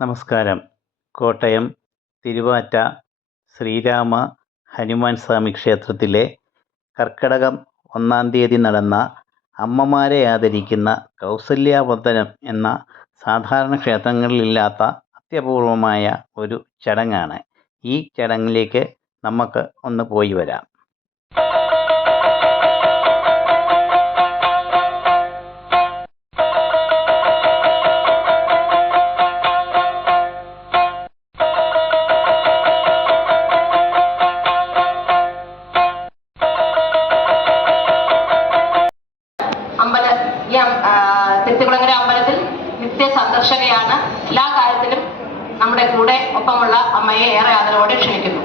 നമസ്കാരം. കോട്ടയം തിരുവാറ്റ ശ്രീരാമ ഹനുമാൻ സ്വാമി ക്ഷേത്രത്തിലെ കർക്കിടകം 1-ാം തീയതി നടന്ന അമ്മമാരെ ആദരിക്കുന്ന കൗസല്യാവർദ്ധനം എന്ന സാധാരണ ക്ഷേത്രങ്ങളിലില്ലാത്ത അത്യപൂർവമായ ഒരു ചടങ്ങാണ്. ഈ ചടങ്ങിലേക്ക് നമുക്ക് ഒന്ന് പോയി വരാം. തിരുത്തികുളങ്ങര അമ്പലത്തിൽ നിത്യ സന്ദർശകയാണ്. എല്ലാ കാര്യത്തിലും നമ്മുടെ കൂടെ ഒപ്പമുള്ള അമ്മയെ ഏറെ ആദരവോടെ ക്ഷണിക്കുന്നു.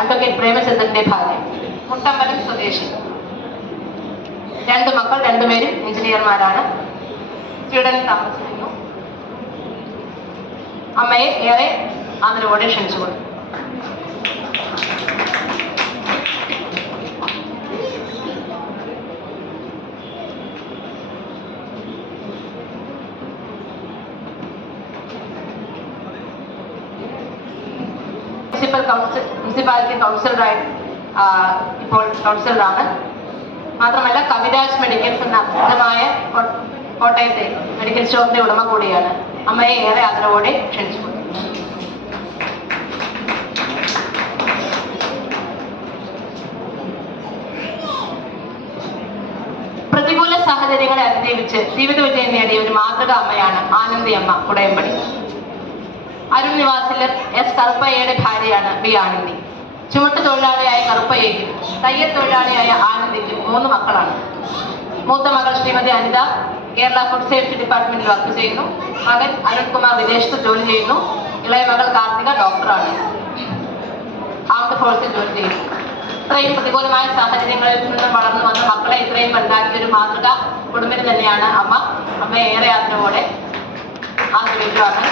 അഡ്വക്കേറ്റ് പ്രേമചന്ദ്രന്റെ ഭാര്യ, മുട്ടമ്പലം സ്വദേശി. 2 മക്കൾ, 2 പേരും എഞ്ചിനീയർമാരാണ്. സ്വീഡനിൽ താമസിക്കുന്നു. അമ്മയെ ഏറെ ആദരവോടെ ക്ഷണിച്ചുകൊള്ളു. മുനിസിപ്പാലിറ്റി കൗൺസിലറായി ഇപ്പോൾ കൗൺസിലറാണ്. മാത്രമല്ല കവിരാജ് മെഡിക്കൽസ് എന്ന പ്രസിദ്ധമായ കോട്ടയത്തെ മെഡിക്കൽ സ്റ്റോറിന്റെ ഉടമ കൂടിയാണ്. അമ്മയെ ഏറെ ആദരവോടെ ക്ഷണിച്ചു. പ്രതികൂല സാഹചര്യങ്ങളെ അതിജീവിച്ച് ജീവിത വിജയം നേടിയ ഒരു മാതൃക അമ്മയാണ് ആനന്ദി അമ്മ കുടയമ്പടി. അരുൺ നിവാസിലെ എസ് കറുപ്പയ്യയുടെ ഭാര്യയാണ് ബി ആനന്ദി. ചുമട്ട് തൊഴിലാളിയായ കറുപ്പയ്യയ്ക്കും തയ്യൽ തൊഴിലാളിയായ ആനന്ദിക്കും 3 മക്കളാണ്. മൂത്ത മകൾ ശ്രീമതി അനിത കേരള ഫുഡ് സേഫ്റ്റി ഡിപ്പാർട്ട്മെന്റിൽ വർക്ക് ചെയ്യുന്നു. മകൻ അരുൺകുമാർ വിദേശത്ത് ജോലി ചെയ്യുന്നു. ഇളയ മകൾ കാർത്തിക ഡോക്ടറാണ്, ആംഡ് ഫോഴ്സിൽ ജോലി ചെയ്യുന്നു. ഇത്രയും പ്രതികൂലമായ സാഹചര്യങ്ങളിൽ നിന്നും വളർന്നു വന്ന മക്കളെ ഇത്രയും വലുതാക്കിയ ഒരു മാതൃക കുടുംബം തന്നെയാണ് അമ്മ. അമ്മയെ ഏറെ ആദരവോടെ ആദരിക്കുകയാണ്.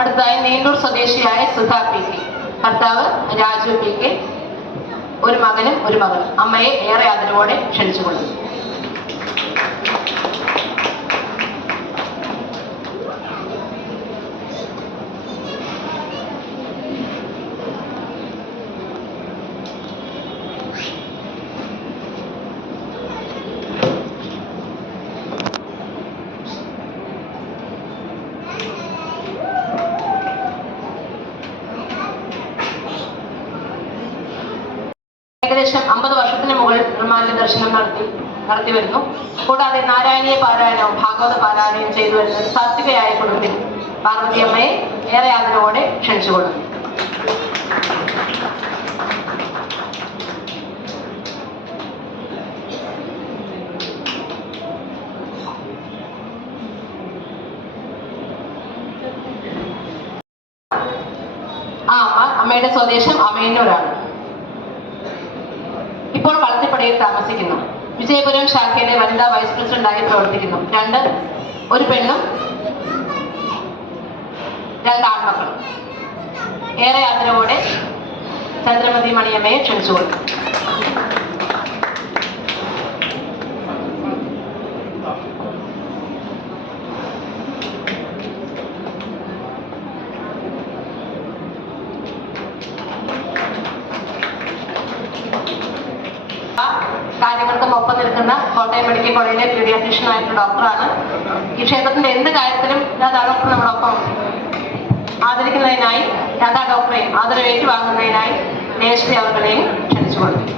അടുത്തതായി നീണ്ടൂർ സ്വദേശിയായ സുധ പി കെ, ഭർത്താവ് രാജു പി കെ, 1 മകനും 1 മകളും. അമ്മയെ ഏറെ ആദരവോടെ ക്ഷണിച്ചുകൊള്ളുന്നു. ഏകദേശം 50 വർഷത്തിന് മുകളിൽ നിർമ്മാല്യ ദർശനം നടത്തി വരുന്നു. കൂടാതെ നാരായണീയ പാരായണവും ഭാഗവത പാരായണവും ചെയ്തു വരുന്ന സാത്വികയായ കുടുംബത്തിൽ പാർവതി അമ്മയെ ഏറെ ആദരവോടെ ക്ഷണിച്ചുകൊള്ളുന്നു. അമ്മയുടെ സ്വദേശം അമയന്നൂരാണ്. ഇപ്പോൾ കളത്തിപ്പടിയിൽ താമസിക്കുന്നു. വിജയപുരം ശാഖയുടെ വനിതാ വൈസ് പ്രസിഡന്റായി പ്രവർത്തിക്കുന്നു. 1 പെണ്ണും 2 ആൺമക്കളും. ഏറെ ആദരവോടെ ചന്ദ്രമതി മണിയമ്മയെ ക്ഷണിച്ചുകൊള്ളുന്നു. കാര്യങ്ങൾക്കും ഒപ്പം നിൽക്കുന്ന കോട്ടയം മെഡിക്കൽ കോളേജിലെ പീഡിയാട്രീഷ്യൻ ആയിട്ടുള്ള ഡോക്ടറാണ്. ഈ ക്ഷേത്രത്തിന്റെ എന്ത് കാര്യത്തിലും രാധാ ഡോക്ടർ നമ്മളൊപ്പം ആദരിക്കുന്നതിനായി രാധാ ഡോക്ടറെയും ആദരവ് ഏറ്റുവാങ്ങുന്നതിനായി നേശ്രീ അവர்களെയും ക്ഷണിച്ചുകൊള്ളുന്നു.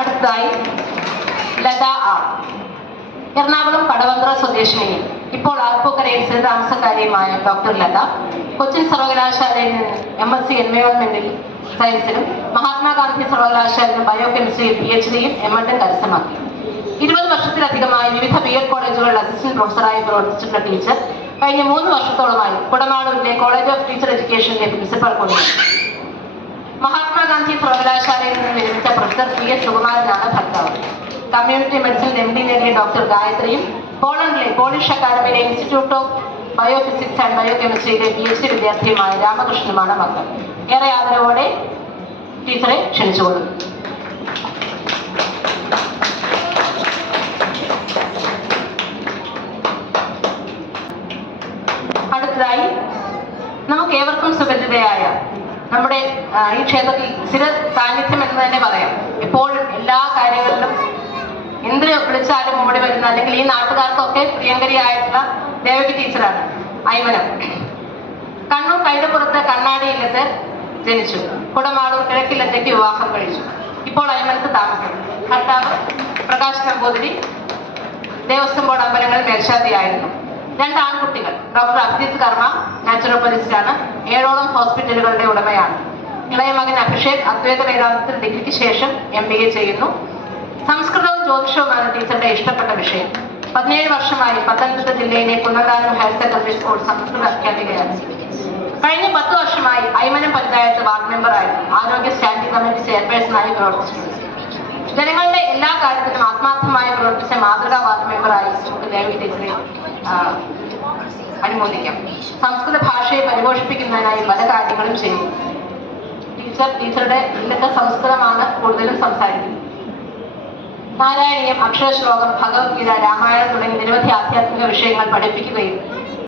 അടുത്തതായി ലത ആർ, എറണാകുളം കടവന്ത്ര സ്വദേശിനിയും ഇപ്പോൾ ആർപ്പൂക്കരയിൽ സ്ഥിരതാമസക്കാരിയുമായ ഡോക്ടർ ലത കൊച്ചിൻ സർവകലാശാലയിൽ നിന്ന് MSc എൻവയോൺമെന്റൽ സയൻസിലും മഹാത്മാഗാന്ധി സർവകലാശാലയിലും ബയോകെമിസ്ട്രിയിൽ PhD-യും M.Ed.ഉം കരസ്ഥമാക്കി. 20 വർഷത്തിലധികമായി വിവിധ BEd കോളേജുകളിൽ അസിസ്റ്റന്റ് പ്രൊഫസറായി പ്രവർത്തിച്ചിട്ടുള്ള ടീച്ചർ കഴിഞ്ഞ 3 വർഷത്തോളമായി കുടമാളൂരിലെ കോളേജ് ഓഫ് ടീച്ചർ എഡ്യൂക്കേഷനിലെ പ്രിൻസിപ്പൽ കൂടിയാണ്. മഹാത്മാഗാന്ധി സർവകലാശാലയിൽ നിന്ന് വിരമിച്ച പ്രൊഫസർ PS സുകുമാരനാണ് ഭർത്താവ്. കമ്മ്യൂണിറ്റി മെഡിസിൻ MD നേടിയ ഡോക്ടർ ഗായത്രിയും പോളണ്ടിലെ പോളിഷ് അക്കാദമിയിലെ ഇൻസ്റ്റിറ്റ്യൂട്ട് ഓഫ് ബയോഫിസിക്സ് ആൻഡ് ബയോകെമിസ്ട്രിയിലെ PhD വിദ്യാർത്ഥിയുമായ രാമകൃഷ്ണനുമാണ് മക്കൾ. ഏറെ ആദരവോടെ ടീച്ചറെ ക്ഷണിച്ചുകൊള്ളുന്നു. അടുത്തതായി നമുക്ക് ഏവർക്കും സുപരിചിതയായ നമ്മുടെ ഈ ക്ഷേത്രത്തിൽ സ്ഥിര സാന്നിധ്യം എന്ന് തന്നെ പറയാം. എപ്പോഴും എല്ലാ കാര്യങ്ങളിലും എന്ത് വിളിച്ചാലും ഓടി വരുന്ന, അല്ലെങ്കിൽ ഈ നാട്ടുകാർക്കൊക്കെ പ്രിയങ്കരിയായിട്ടുള്ള ദേവകി ടീച്ചറാണ് ഐമനം. കണ്ണൂർ കൈതപ്പുറത്ത് കണ്ണാടി ഇല്ലത്ത് ജനിച്ചു. കുടമാളൂർ കിഴക്കില്ലത്തേക്ക് വിവാഹം കഴിച്ചു. ഇപ്പോൾ ഐമനത്ത് താമസം. ഭർത്താവ് പ്രകാശ് നമ്പൂതിരി ദേവസ്വം ബോർഡ് അമ്പലങ്ങളിൽ മേൽശാന്തിയായിരുന്നു. 2 ആൺകുട്ടികൾ. ഡോക്ടർ അഭിജിത്ത് കർമ്മ നാച്ചുറോപ്പലിസ്റ്റാണ്. 7ഓളം ഹോസ്പിറ്റലുകളുടെ ഉടമയാണ്. ഇളയ മകൻ അഭിഷേക് അദ്വൈത വേദാന്തത്തിൽ ഡിഗ്രിക്ക് ശേഷം MBA ചെയ്യുന്നു. സംസ്കൃതവും ജ്യോതിഷവുമാണ് ടീച്ചറുടെ ഇഷ്ടപ്പെട്ട വിഷയം. 17 വർഷമായി പത്തനംതിട്ട ജില്ലയിലെ കുന്നന്താനം ഹയർ സെക്കൻഡറി സ്കൂൾ സംസ്കൃത അധ്യാപികയാണ്. കഴിഞ്ഞ 10 വർഷമായി ഐമനം പഞ്ചായത്ത് വാർഡ് മെമ്പറായിരുന്നു. ആരോഗ്യ സ്റ്റാൻഡിംഗ് കമ്മിറ്റി ചെയർപേഴ്സണായി പ്രവർത്തിച്ചിട്ടുണ്ട്. ജനങ്ങളുടെ എല്ലാ കാര്യത്തിലും ആത്മാർത്ഥമായി പ്രവർത്തിച്ച മാതൃകാ വാർഡ് മെമ്പറായി നമുക്ക് ദേവകി ടീച്ചറെ അനുമോദിക്കാം. സംസ്കൃത ഭാഷയെ പരിപോഷിപ്പിക്കുന്നതിനായി പല കാര്യങ്ങളും ചെയ്തു. ടീച്ചറുടെ ഇന്നത്തെ സംസ്കൃതമാണ് കൂടുതലും സംസാരിക്കുന്നത്. നാരായണീയം, അക്ഷരശ്ലോകം, ഭഗവത്ഗീത, രാമായണം തുടങ്ങി നിരവധി ആധ്യാത്മിക വിഷയങ്ങൾ പഠിപ്പിക്കുകയും